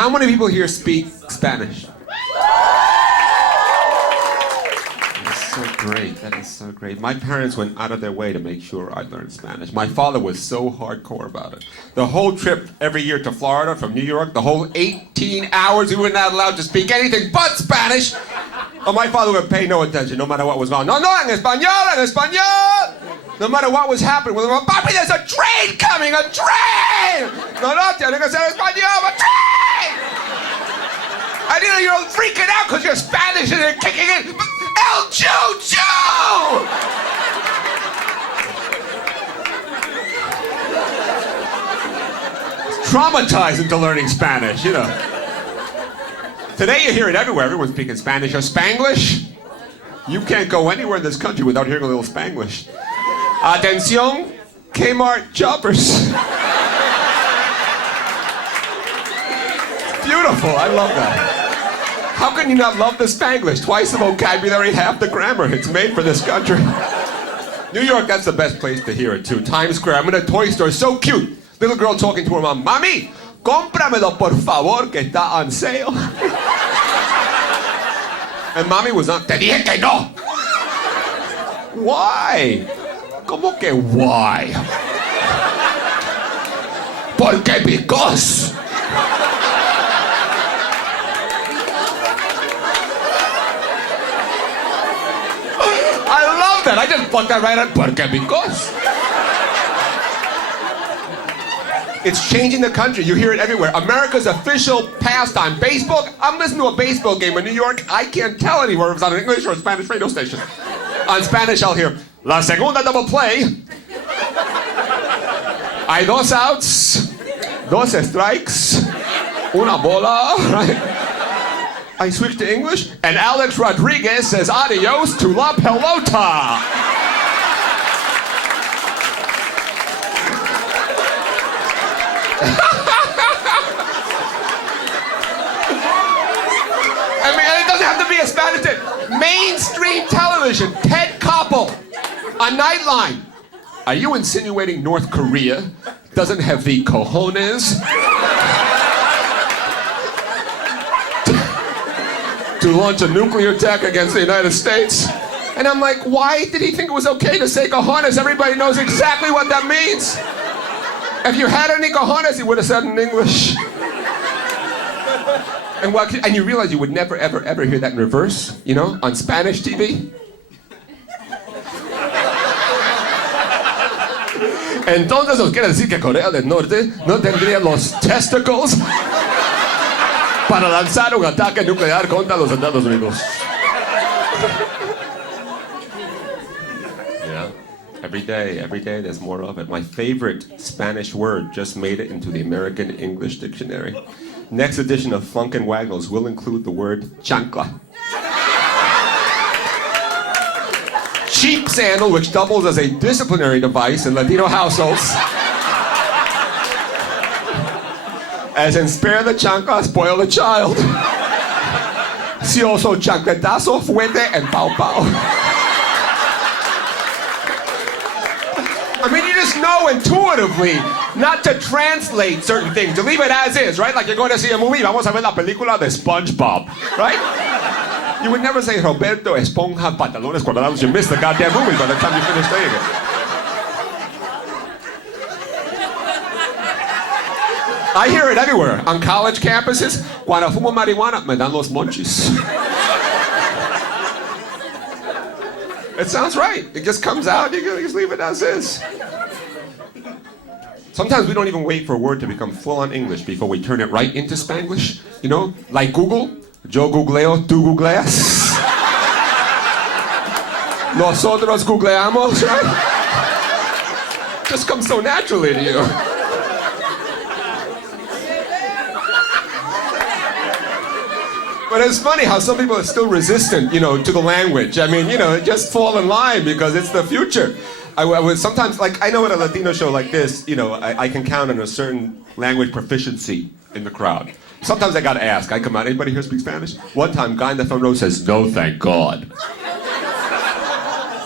How many people here speak Spanish? So great. That is so great. My parents went out of their way to make sure I learned Spanish. My father was so hardcore about it. The whole trip every year to Florida from New York, the whole 18 hours, we were not allowed to speak anything but Spanish. Oh, my father would pay no attention, no matter what was going on. No, en español, en español. No matter what was happening. Well, Papi, there's a train coming, a train. No, tiene que ser español, a train. And you're freaking out because you're Spanish and you're kicking in. El Choo-Choo! It's traumatizing to learning Spanish, you know. Today you hear it everywhere. Everyone's speaking Spanish or Spanglish. You can't go anywhere in this country without hearing a little Spanglish. Atención, Kmart choppers. Beautiful, I love that. How can you not love the Spanglish? Twice the vocabulary, half the grammar. It's made for this country. New York, that's the best place to hear it too. Times Square, I'm in a toy store, so cute. Little girl talking to her mom, Mami, cómpramelo por favor, que está on sale. And Mommy was on, te dije que no. Why? ¿Cómo que why? Porque because. I love that. I just plucked that right out. Porque because. It's changing the country. You hear it everywhere. America's official pastime. Baseball. I'm listening to a baseball game in New York. I can't tell anywhere if it's on an English or a Spanish radio station. On Spanish, I'll hear, La segunda double play. Hay dos outs, dos strikes, una bola, right? I switch to English, and Alex Rodriguez says adios to la pelota. I mean, it doesn't have to be a Spanish thing. Mainstream television, Ted Koppel on Nightline. Are you insinuating North Korea doesn't have the cojones to launch a nuclear attack against the United States? And I'm like, why did he think it was okay to say cojones? Everybody knows exactly what that means. If you had any cojones, he would have said it in English. And you realize you would never, ever, ever hear that in reverse, you know, on Spanish TV. Entonces, ¿os quiere decir que Corea del Norte no tendría los testicles para lanzar un ataque nuclear contra los Estados Unidos? Yeah. Every day there's more of it. My favorite Spanish word just made it into the American English Dictionary. Next edition of Funk and Waggles will include the word chancla. Cheap sandal, which doubles as a disciplinary device in Latino households. As in, spare the chancla, spoil the child. Si oso chancletazo, fuerte, and pau pau. I mean, you just know intuitively not to translate certain things, to leave it as is, right? Like you're going to see a movie, vamos a ver la película de SpongeBob, right? You would never say Roberto Esponja Pantalones Cuadrados. You missed the goddamn movie by the time you finish saying it. I hear it everywhere. On college campuses, cuando fumo marihuana, me dan los monchis. It sounds right. It just comes out, you just leave it as is. Sometimes we don't even wait for a word to become full-on English before we turn it right into Spanglish. You know, like Google. Yo googleo, tú googleas. Nosotros googleamos, right? Just comes so naturally to you. But it's funny how some people are still resistant, you know, to the language. I mean, you know, just fall in line because it's the future. I would sometimes, like, I know at a Latino show like this, you know, I can count on a certain language proficiency in the crowd. Sometimes I gotta ask. I come out, anybody here speak Spanish? One time, guy in the front row says, no, thank God.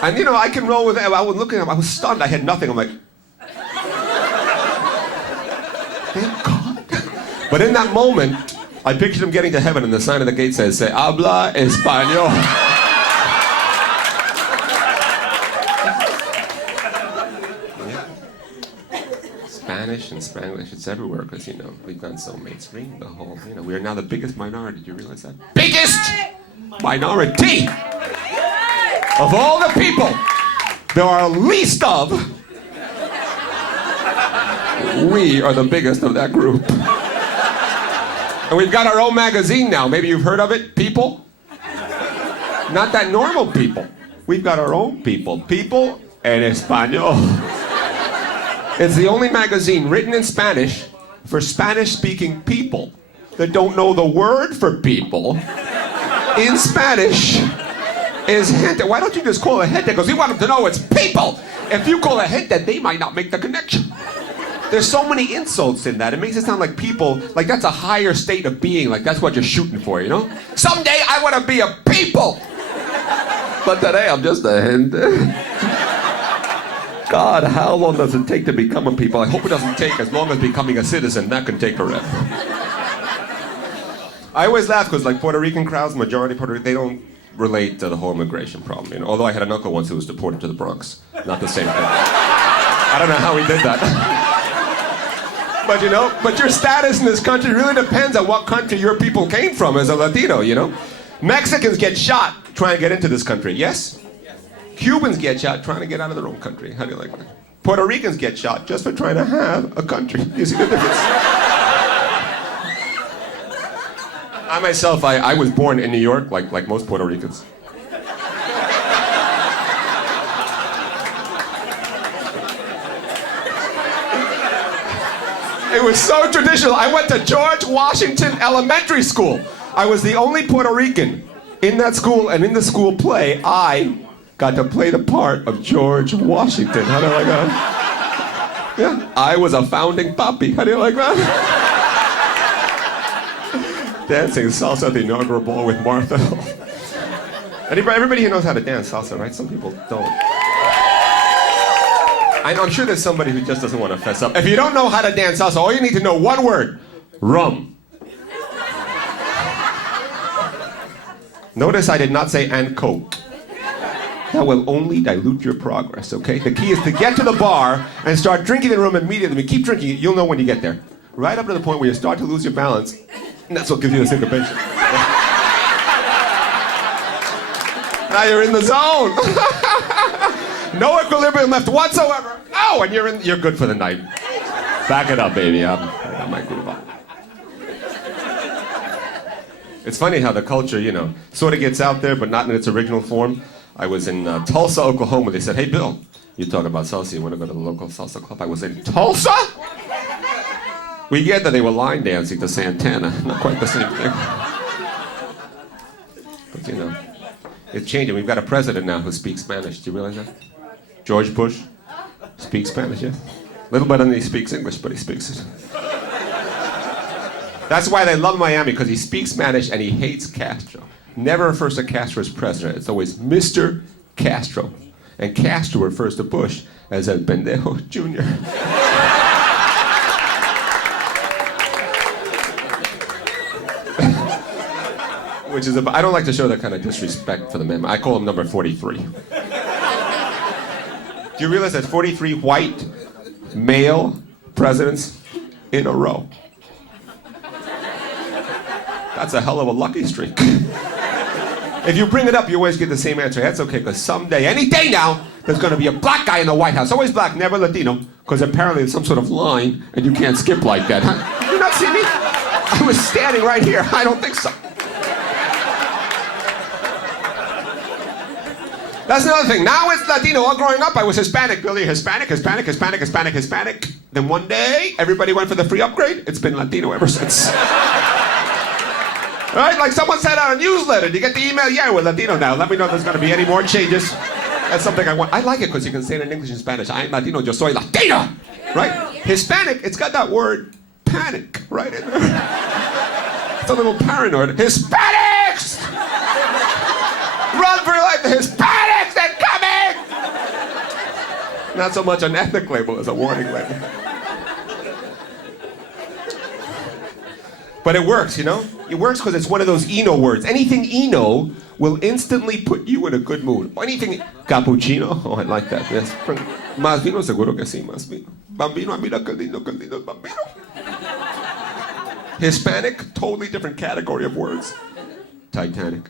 And you know, I can roll with it. I was looking at him, I was stunned. I had nothing. I'm like, thank God. But in that moment, I pictured him getting to heaven and the sign of the gate says, "Se habla español." Spanish and Spanglish, it's everywhere because, we've gone so mainstream. The whole, we are now the biggest minority. Do you realize that? Biggest minority of all the people there are least of. We are the biggest of that group. And we've got our own magazine now. Maybe you've heard of it, People. Not that normal people. We've got our own People. People en Español. It's the only magazine written in Spanish for Spanish-speaking people that don't know the word for people. In Spanish is gente. Why don't you just call it gente? Because we want them to know it's people. If you call it gente, they might not make the connection. There's so many insults in that. It makes it sound like people, like that's a higher state of being, like that's what you're shooting for, Someday I want to be a people. But today I'm just a gente. God, how long does it take to become a people? I hope it doesn't take as long as becoming a citizen. That can take forever. I always laugh because like Puerto Rican crowds, majority Puerto Rican, they don't relate to the whole immigration problem. Although I had an uncle once who was deported to the Bronx. Not the same thing. I don't know how he did that. But your status in this country really depends on what country your people came from as a Latino, Mexicans get shot trying to get into this country, yes? Cubans get shot trying to get out of their own country. How do you like that? Puerto Ricans get shot just for trying to have a country. You see the difference? I myself, I was born in New York, like most Puerto Ricans. It was so traditional. I went to George Washington Elementary School. I was the only Puerto Rican in that school, and in the school play, I got to play the part of George Washington. How do you like that? Yeah, I was a founding papi. How do you like that? Dancing salsa at the inaugural ball with Martha. Everybody here knows how to dance salsa, right? Some people don't. I'm sure there's somebody who just doesn't want to fess up. If you don't know how to dance salsa, all you need to know one word: rum. Notice I did not say and coke. That will only dilute your progress, okay? The key is to get to the bar and start drinking the rum immediately. Keep drinking it, you'll know when you get there. Right up to the point where you start to lose your balance, and that's what gives you the syncopation. Now you're in the zone. No equilibrium left whatsoever. Oh, and you're good for the night. Back it up, baby. I got my groove on. It's funny how the culture, sort of gets out there, but not in its original form. I was in Tulsa, Oklahoma. They said, "Hey, Bill, you're talking about salsa. You want to go to the local salsa club?" I was in Tulsa? We get that they were line dancing to Santana. Not quite the same thing. But, it's changing. We've got a president now who speaks Spanish. Do you realize that? George Bush speaks Spanish, yeah? A little better than he speaks English, but he speaks it. That's why they love Miami, because he speaks Spanish and he hates Castro. Never refers to Castro as president. It's always Mr. Castro. And Castro refers to Bush as El Pendejo Jr. Which is I don't like to show that kind of disrespect for the man. I call him number 43. Do you realize there's 43 white male presidents in a row? That's a hell of a lucky streak. If you bring it up, you always get the same answer. That's okay, because someday, any day now, there's going to be a black guy in the White House. Always black, never Latino, because apparently there's some sort of line, and you can't skip like that. Huh? Did you not see me? I was standing right here. I don't think so. That's another thing. Now it's Latino. All growing up, I was Hispanic. Billy, Hispanic. Then one day, everybody went for the free upgrade. It's been Latino ever since. Right? Like someone sent out a newsletter. Did you get the email? Yeah, we're Latino now. Let me know if there's going to be any more changes. That's something I want. I like it because you can say it in English and Spanish. I am Latino, yo soy Latino. Right? Hispanic, it's got that word panic right in there. It's a little paranoid. Hispanics! Run for your life. The Hispanics, they're coming! Not so much an ethnic label as a warning label. But it works, you know? It works because it's one of those Eno words. Anything Eno will instantly put you in a good mood. Anything cappuccino, oh, I like that. Yes. Más vino, seguro que sí, más vino. Bambino, mira que lindo el bambino. Hispanic, totally different category of words. Titanic.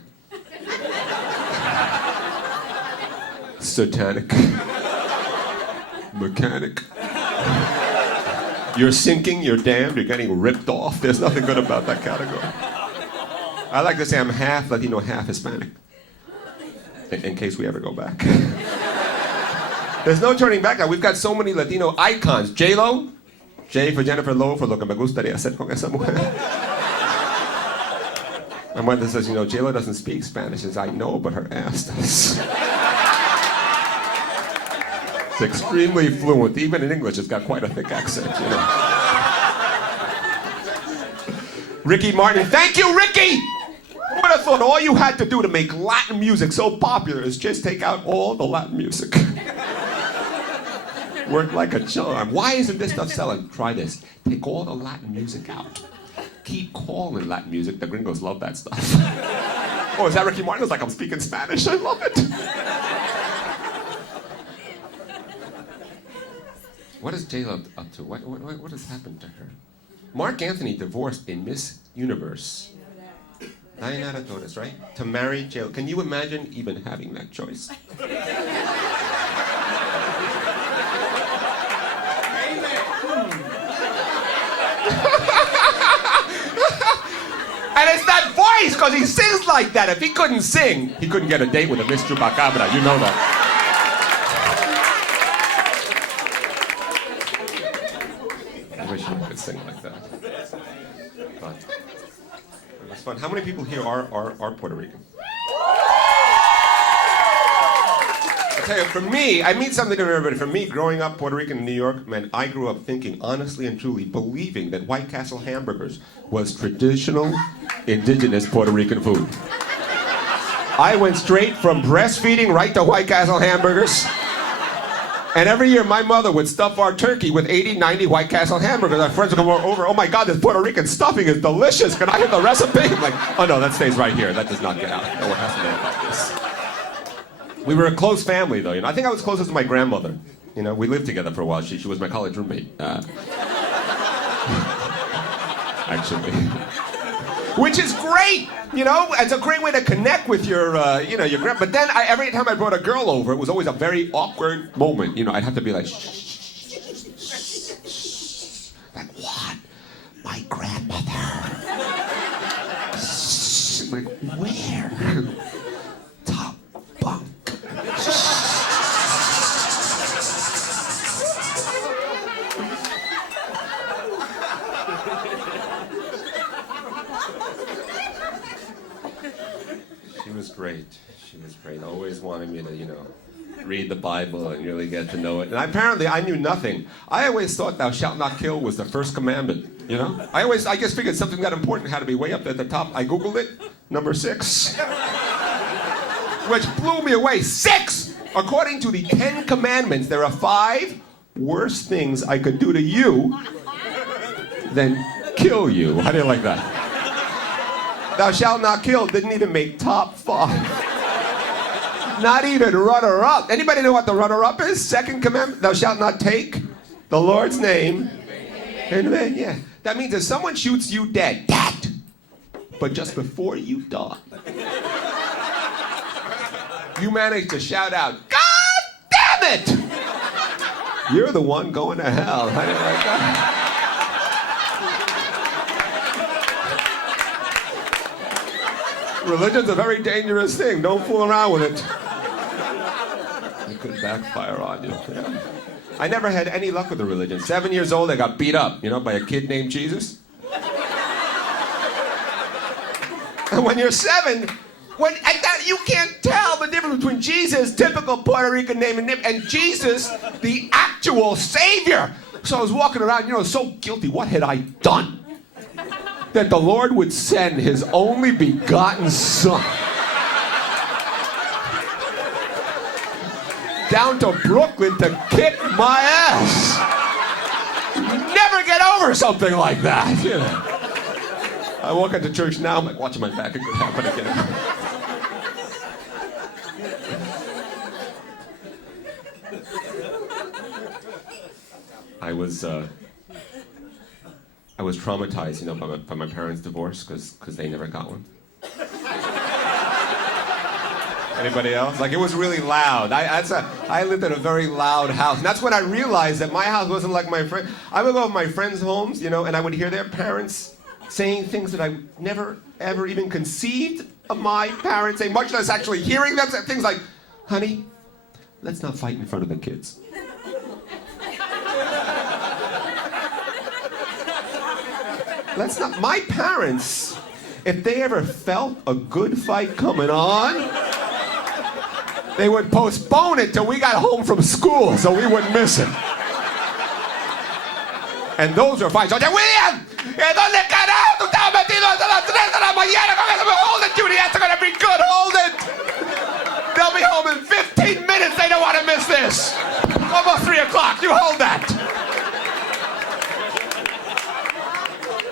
Satanic. Mechanic. You're sinking, you're damned, you're getting ripped off. There's nothing good about that category. I like to say I'm half Latino, half Hispanic. In case we ever go back. There's no turning back now. We've got so many Latino icons. J-Lo, J for Jennifer, Lo for lo que me gustaría hacer con esa mujer. My mother says, you know, J-Lo doesn't speak Spanish. She says, I know, but her ass does. It's extremely fluent. Even in English, it's got quite a thick accent, you know. Ricky Martin. Thank you, Ricky! Who would have thought all you had to do to make Latin music so popular is just take out all the Latin music? Worked like a charm. Why isn't this stuff selling? Try this. Take all the Latin music out. Keep calling Latin music. The gringos love that stuff. Oh, is that Ricky Martin? It's like I'm speaking Spanish. I love it. What is J-Lo up to? What has happened to her? Mark Anthony divorced in Miss Universe. Diana Torres, right? To marry J-Lo. Can you imagine even having that choice? And it's that voice, because he sings like that. If he couldn't sing, he couldn't get a date with a Miss Chupacabra. You know that. I wish I could sing like that. But it was fun. How many people here are Puerto Rican? I tell you, for me, I mean something to everybody. For me, growing up Puerto Rican in New York, man, I grew up thinking, honestly and truly, believing that White Castle hamburgers was traditional, indigenous Puerto Rican food. I went straight from breastfeeding right to White Castle hamburgers. And every year, my mother would stuff our turkey with 80, 90 White Castle hamburgers. Our friends would come over, oh my God, this Puerto Rican stuffing is delicious. Can I get the recipe? I'm like, oh no, that stays right here. That does not get out. No one has to know about this. We were a close family, though. You know, I think I was closest to my grandmother. You know, we lived together for a while. She was my college roommate. Actually. Which is great, you know? It's a great way to connect with your, your grand. But then every time I brought a girl over, it was always a very awkward moment. You know, I'd have to be like, shh. Like, what? My grandmother. Shh. Like, where? Top bunk. She was great. She was great. Always wanted me to, read the Bible and really get to know it. And apparently I knew nothing. I always thought thou shalt not kill was the first commandment, you know? I just figured something that important had to be way up at the top. I Googled it, number 6. Which blew me away. 6! According to the 10 commandments, there are 5 worse things I could do to you than kill you. How do you like that? Thou shalt not kill didn't even make top 5. Not even runner-up. Anybody know what the runner-up is? Second commandment, thou shalt not take the Lord's name in vain. Yeah. That means if someone shoots you dead, but just before you die, you manage to shout out, God damn it! You're the one going to hell. How do you like that? Religion's a very dangerous thing. Don't fool around with it. It could backfire on you. Yeah. I never had any luck with the religion. 7 years old, I got beat up, by a kid named Jesus. And when you're 7, you can't tell the difference between Jesus, typical Puerto Rican name, and Jesus, the actual Savior. So I was walking around, so guilty. What had I done? That the Lord would send his only begotten Son down to Brooklyn to kick my ass. Never get over something like that. I walk into church now, I'm like watching my back, it could happen again. I was traumatized, you know, by my parents' divorce because they never got one. Anybody else? Like, it was really loud. I lived in a very loud house. And that's when I realized that my house wasn't like my friend. I would go to my friends' homes, you know, and I would hear their parents saying things that I never, ever even conceived of my parents saying, much less actually hearing them say things like, honey, let's not fight in front of the kids. Let's not. My parents, if they ever felt a good fight coming on, they would postpone it till we got home from school so we wouldn't miss it. And those were fights. Oye, William, ¿dónde carajo tú estabas metido hasta las 3 de la mañana con eso? Hold it, Judy, that's gonna be good, hold it. They'll be home in 15 minutes, they don't want to miss this. Almost 3 o'clock, you hold that.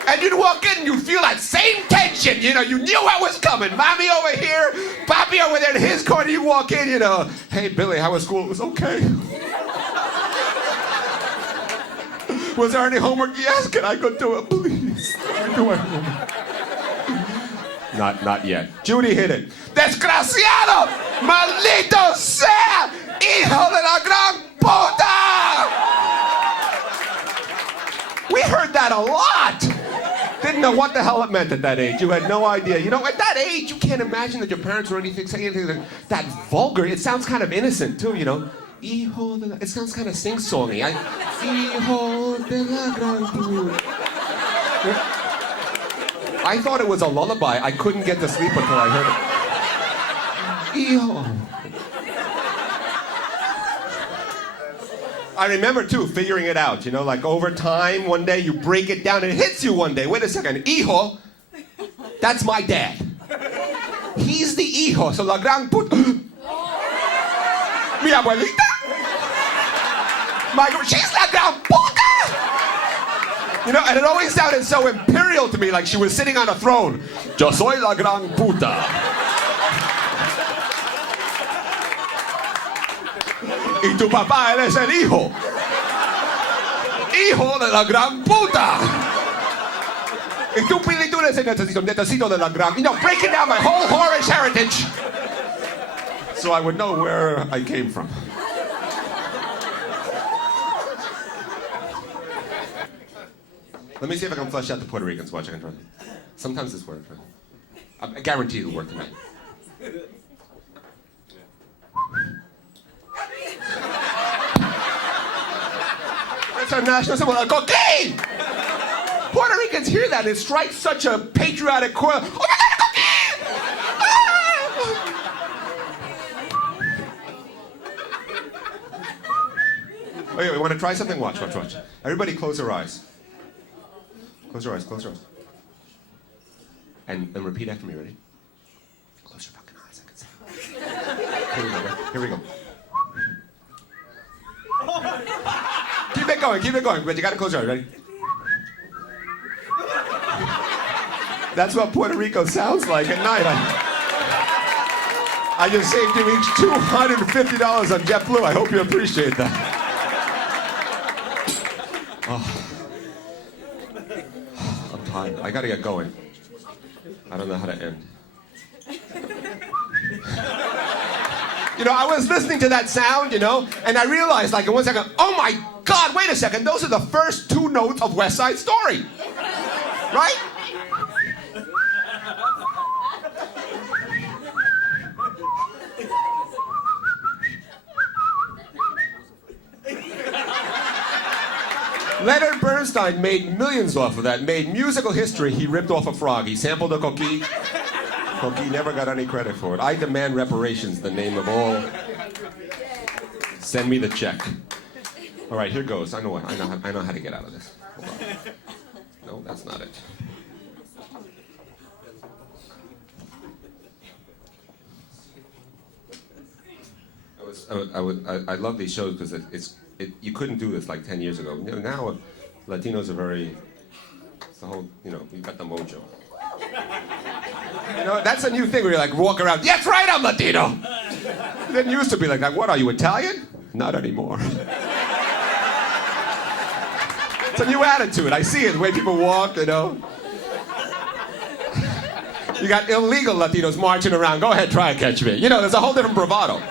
And you'd walk in and you'd feel that same tension, you know, you knew what was coming. Mommy over here, Papi over there in his corner, you walk in, you know, hey, Billy, how was school? It was okay. Was there any homework? Yes, can I go do it, please? Do my homework. Not yet. Judy hit it. Desgraciado, maldito sea, hijo de la gran puta! We heard that a lot. Didn't know what the hell it meant at that age. You had no idea. You know, at that age, you can't imagine that your parents were saying anything that vulgar. It sounds kind of innocent, too, you know. Hijo de la... It sounds kind of sing-songy. Hijo de la gran puta. I thought it was a lullaby. I couldn't get to sleep until I heard it. Hijo. I remember, too, figuring it out, you know, like over time, one day you break it down and it hits you one day. Wait a second, hijo, that's my dad. He's the hijo, so la gran puta. Mi abuelita? She's la gran puta! You know, and it always sounded so imperial to me, like she was sitting on a throne. Yo soy la gran puta. Y tu papá, él es el hijo. Hijo de la gran puta. Y tú eres el necesito de la gran... You know, breaking down my whole Horace heritage. So I would know where I came from. Let me see if I can flesh out the Puerto Ricans. Watch, I can try. Sometimes this works. I guarantee it'll work tonight. That's our national symbol. Coquín! Puerto Ricans hear that and it strikes such a patriotic chord. Oh my God, coquín! Ah! Wait, we want to try something? Watch. Everybody close their eyes. Close your eyes. And repeat after me, ready? Close your fucking eyes, I can say. Here we go. Keep it going, but you gotta close your eyes, ready? That's what Puerto Rico sounds like at night. I just saved you each $250 on JetBlue. I hope you appreciate that. Oh. I'm tired. I gotta get going. I don't know how to end. You know, I was listening to that sound, you know, and I realized, like, in 1 second, oh my God, wait a second, those are the first 2 notes of West Side Story. Right? Leonard Bernstein made millions off of that, made musical history. He ripped off a frog. He sampled a coquille. Coquille never got any credit for it. I demand reparations, the name of all. Send me the check. All right, here goes. I know how to get out of this. Hold on. No, that's not it. I love these shows because you couldn't do this like 10 years ago. You know, now Latinos are very, it's the whole, you know, you've got the mojo. You know, that's a new thing where you're like, walk around, that's right, I'm Latino. It didn't used to be like that. What, are you Italian? Not anymore. It's a new attitude. I see it, the way people walk, you know. You got illegal Latinos marching around. Go ahead, try and catch me. You know, there's a whole different bravado.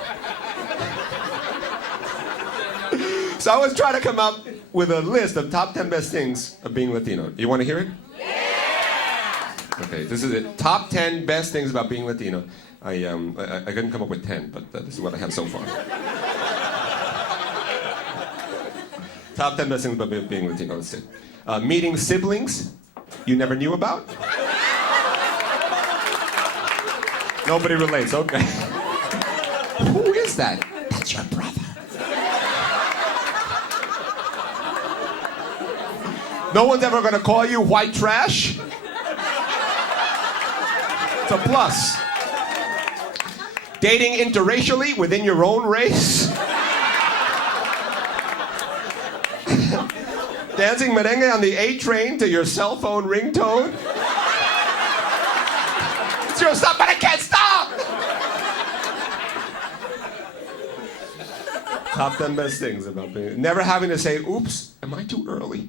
So I was trying to come up with a list of top 10 best things of being Latino. You want to hear it? Yeah! Okay, this is it. Top 10 best things about being Latino. I couldn't come up with 10, but this is what I have so far. Top 10 best things about being Latino. Let's see. Meeting siblings you never knew about. Nobody relates, okay. Who is that? That's your brother. No one's ever gonna call you white trash? It's a plus. Dating interracially within your own race? Dancing merengue on the A train to your cell phone ringtone? It's your stop, but I can't stop! Top 10 best things about being... Never having to say, oops, am I too early?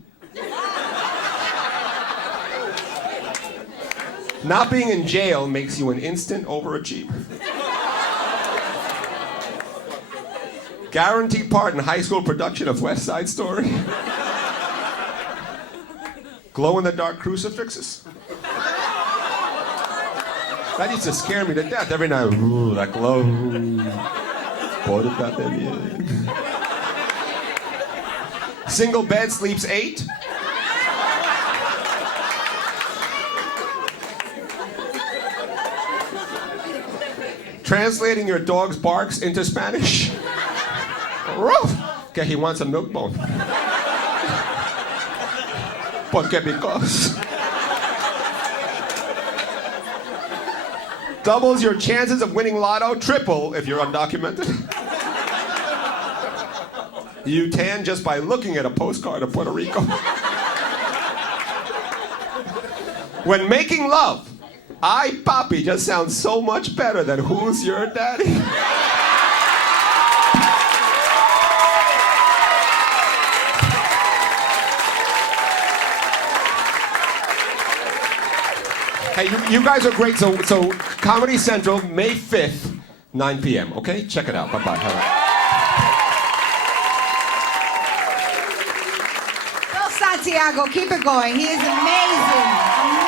Not being in jail makes you an instant overachiever. Guaranteed part in high school production of West Side Story. Glow-in-the-dark crucifixes. That used to scare me to death every night. Ooh, that glow. Single bed sleeps 8. Translating your dog's barks into Spanish. Okay, he wants a milk bone. Porque because. Doubles your chances of winning lotto, triple if you're undocumented. You tan just by looking at a postcard of Puerto Rico. When making love, I, Papi, just sounds so much better than who's your daddy? Hey, you guys are great. So Comedy Central, May 5th, 9 p.m. Okay? Check it out. Bye-bye. Well, Santiago, keep it going. He is amazing.